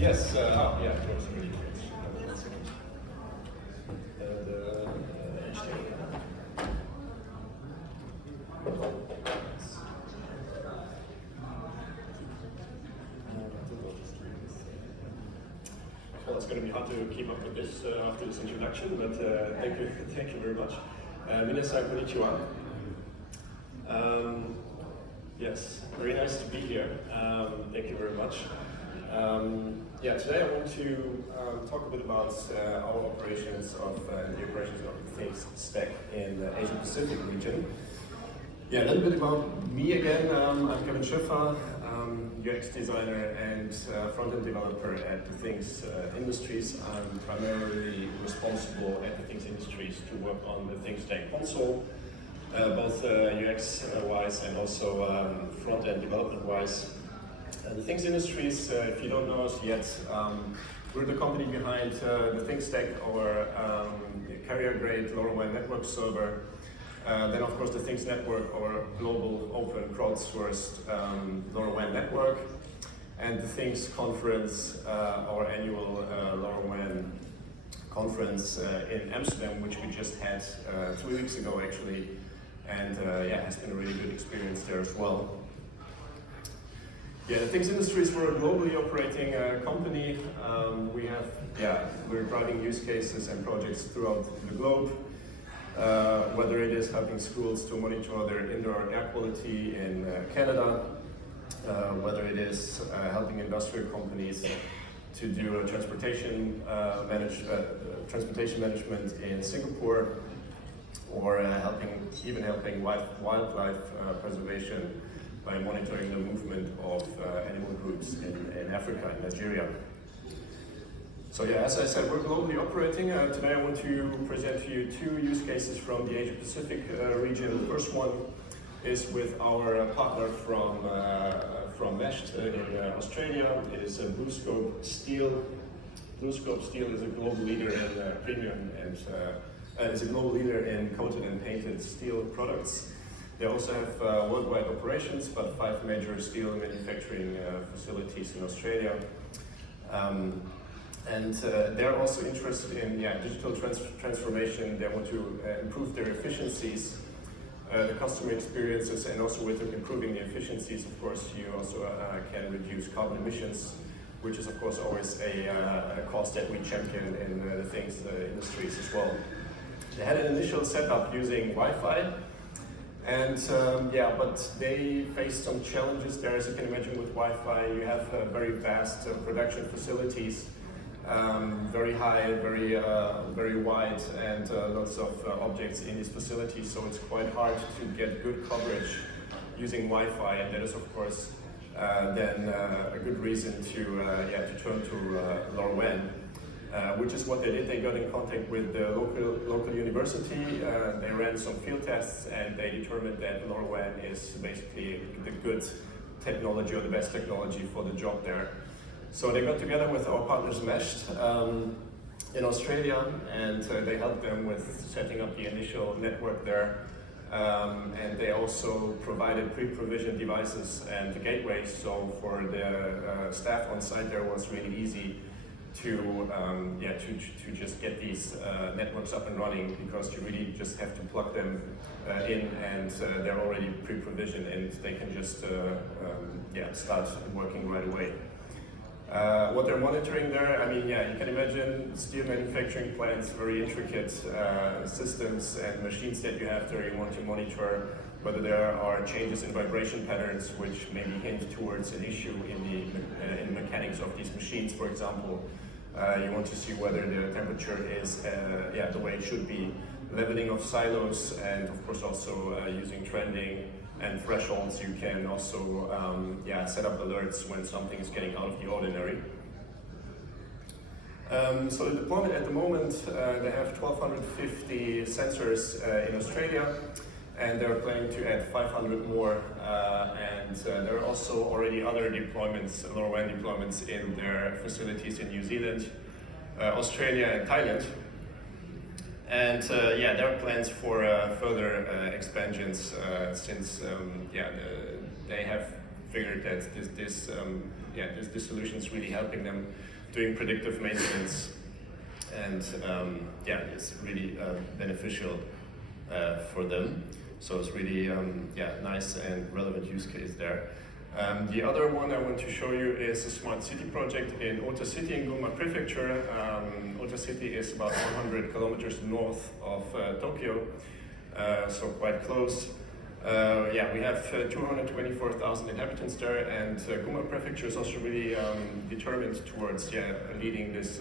Yes, yeah, of course, really. Well, it's going to be hard to keep up with this after this introduction, but thank you very much. Minasan konnichiwa. Yes, very nice to be here. Thank you very much. Yeah, today I want to talk a bit about our operations of the operations of the Things Stack in the Asia Pacific region. Yeah, a little bit about me again. I'm Kevin Shiffer, UX designer and front-end developer at the Things Industries. I'm primarily responsible at the Things Industries to work on the Things Stack console, both UX-wise and also front-end development-wise. The Things Industries, if you don't know us yet, we're the company behind the Things Stack, our carrier-grade LoRaWAN network server. Then, of course, the Things Network, our global, open, crowdsourced LoRaWAN network, and the Things Conference, our annual LoRaWAN conference in Amsterdam, which we just had 3 weeks ago, actually, and yeah, has been a really good experience there as well. Yeah, the Things Industries, we're a globally operating company. We're driving use cases and projects throughout the globe. Whether it is helping schools to monitor their indoor air quality in Canada, whether it is helping industrial companies to do transportation management in Singapore, or helping wildlife preservation by monitoring the movement of animal groups in Africa, in Nigeria. So yeah, as I said, we're globally operating. Today I want to present to you 2 use cases from the Asia Pacific region. The first one is with our partner from Meshed in Australia. It is BlueScope Steel. BlueScope Steel is a global leader in premium and is a global leader in coated and painted steel products. They also have worldwide operations, but 5 major steel manufacturing facilities in Australia. And they're also interested in digital transformation. They want to improve their efficiencies, the customer experiences, and also with improving the efficiencies, of course, you also can reduce carbon emissions, which is, of course, always a cause that we champion in the Things Industries as well. They had an initial setup using Wi-Fi, and but they faced some challenges there. As you can imagine, with Wi-Fi, you have very vast production facilities. Very high, very wide, and lots of objects in these facilities, so it's quite hard to get good coverage using Wi-Fi, and that is, of course, then a good reason to turn to LoRaWAN, which is what they did. They got in contact with the local university, they ran some field tests, and they determined that LoRaWAN is basically the good technology, or the best technology for the job there. So they got together with our partners Meshed in Australia, and they helped them with setting up the initial network there. And they also provided pre-provisioned devices and the gateways, so for the staff on site there was really easy to just get these networks up and running, because you really just have to plug them in, and they're already pre-provisioned, and they can just start working right away. What they're monitoring there, I mean, you can imagine steel manufacturing plants, very intricate systems and machines that you have there. You want to monitor whether there are changes in vibration patterns, which maybe hint towards an issue in the mechanics of these machines, for example. You want to see whether the temperature is the way it should be, leveling of silos, and of course also using trending and thresholds. You can also set up alerts when something is getting out of the ordinary. So the deployment at the moment, they have 1,250 sensors in Australia, and they're planning to add 500 more. And there are also already other deployments, LoRaWAN deployments in their facilities in New Zealand, Australia, and Thailand. And there are plans for further expansions since they have figured that this solution is really helping them doing predictive maintenance, and it's really beneficial for them. So it's really nice and relevant use case there. The other one I want to show you is a smart city project in Ota City in Gunma Prefecture. Ota City is about 100 kilometers north of Tokyo, so quite close. We have 224,000 inhabitants there, and Gunma Prefecture is also really determined towards leading this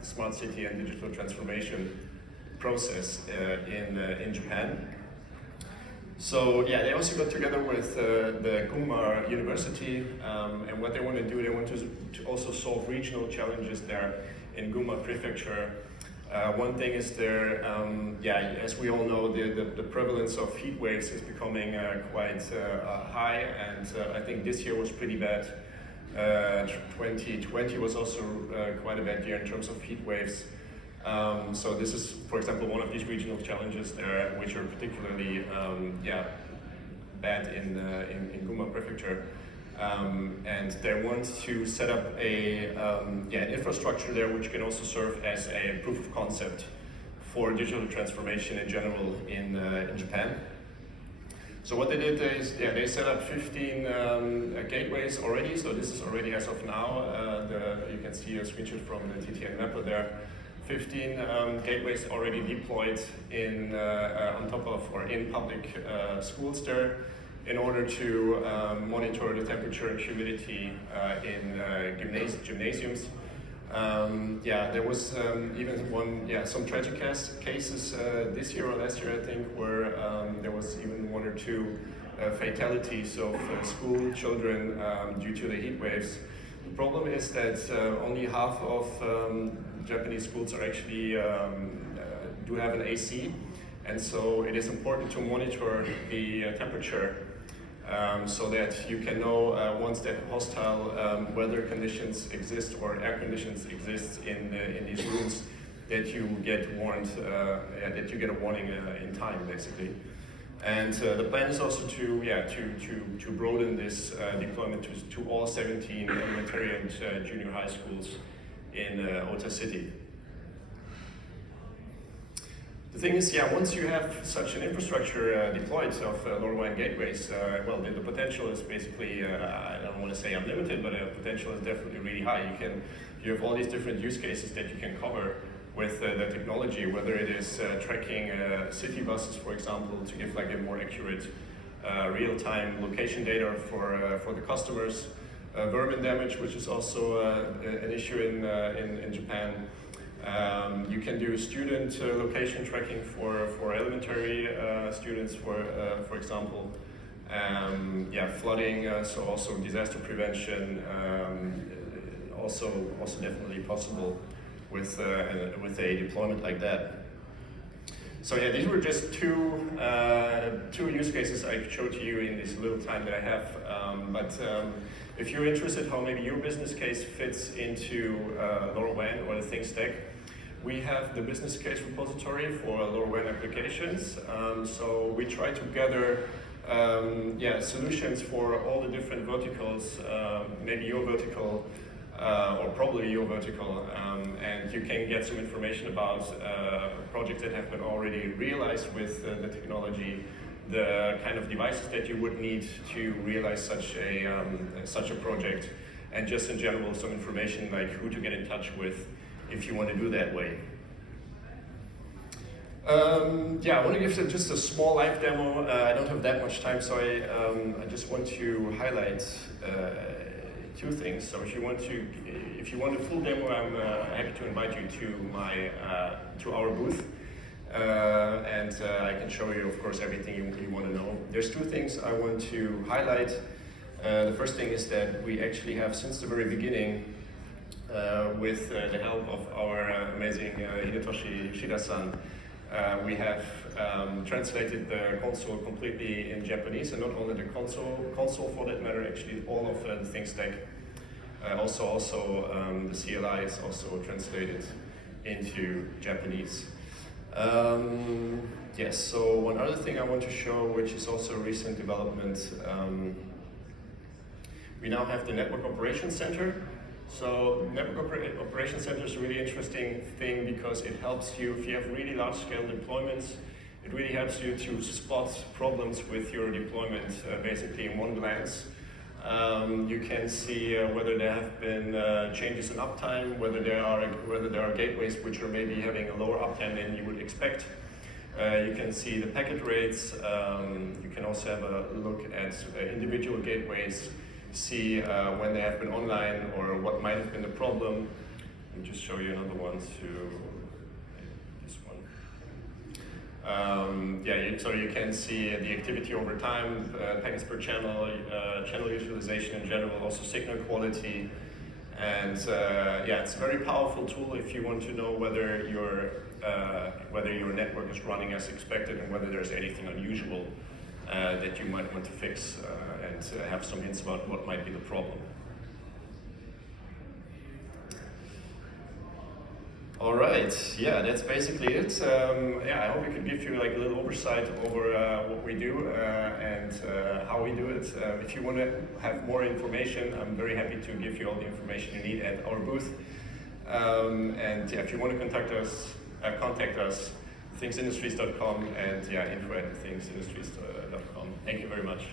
smart city and digital transformation process in Japan. So they also got together with the Gunma University, and what they want to do, they want to also solve regional challenges there in Gunma Prefecture. One thing is there, as we all know, the prevalence of heat waves is becoming quite high, and I think this year was pretty bad. 2020 was also quite a bad year in terms of heat waves. So this is, for example, one of these regional challenges there, which are particularly bad in Gunma Prefecture. And they want to set up an infrastructure there which can also serve as a proof of concept for digital transformation in general in Japan. So what they did is they set up 15 gateways already. So this is already as of now. You can see a screenshot from the TTN mapper there. 15 gateways already deployed on top of or in public schools there, in order to monitor the temperature and humidity in gymnasiums. There was even some tragic cases this year or last year, I think, where there was even one or two fatalities of school children due to the heat waves. The problem is that only half of Japanese schools are actually do have an AC, and so it is important to monitor the temperature so that you can know once that hostile weather conditions exist or air conditions exist in these rooms, that you get warned, that you get a warning in time, basically. And the plan is also to broaden this deployment to all 17 elementary and junior high schools in Ota City. The thing is, once you have such an infrastructure deployed of LoRaWAN gateways, the potential is basically, I don't want to say unlimited, but the potential is definitely really high. You have all these different use cases that you can cover with the technology, whether it is tracking city buses, for example, to give a more accurate real-time location data for the customers, vermin damage, which is also an issue in Japan. You can do student location tracking for elementary students, for example. Flooding, so also disaster prevention, also definitely possible with a deployment like that. So these were just two use cases I showed to you in this little time that I have. But if you're interested how maybe your business case fits into LoRaWAN or the Think Stack, we have the business case repository for LoRaWAN applications. So we try to gather solutions for all the different verticals, maybe your vertical, or probably your vertical, and you can get some information about projects that have been already realized with the technology, the kind of devices that you would need to realize such a project, and just in general some information like who to get in touch with if you want to do that way. I want to give just a small live demo. I don't have that much time, so I just want to highlight two things. So if you want a full demo, I'm happy to invite you to our booth, and I can show you, of course, everything you want to know. There's two things I want to highlight. The first thing is that we actually have, since the very beginning, with the help of our amazing Hidetoshi Shida-san, we have translated the console completely in Japanese, and not only the console for that matter, actually all of the Think Stack. Also the CLI is also translated into Japanese. So one other thing I want to show, which is also a recent development, We now have the Network Operations Center. So Network Operations Center is a really interesting thing because it helps you, if you have really large-scale deployments, it really helps you to spot problems with your deployment basically in one glance. You can see whether there have been changes in uptime, whether there are gateways which are maybe having a lower uptime than you would expect. You can see the packet rates. You can also have a look at individual gateways, see when they have been online or what might have been the problem. Let me just show you another one this one. So you can see the activity over time, packets per channel, channel utilization in general, also signal quality. And it's a very powerful tool if you want to know whether your network is running as expected and whether there's anything unusual that you might want to fix and have some hints about what might be the problem. All right, that's basically it. I hope we could give you like a little oversight over what we do and how we do it. If you want to have more information, I'm very happy to give you all the information you need at our booth. If you want to contact us, thingsindustries.com and info@thingsindustries.com. Thank you very much.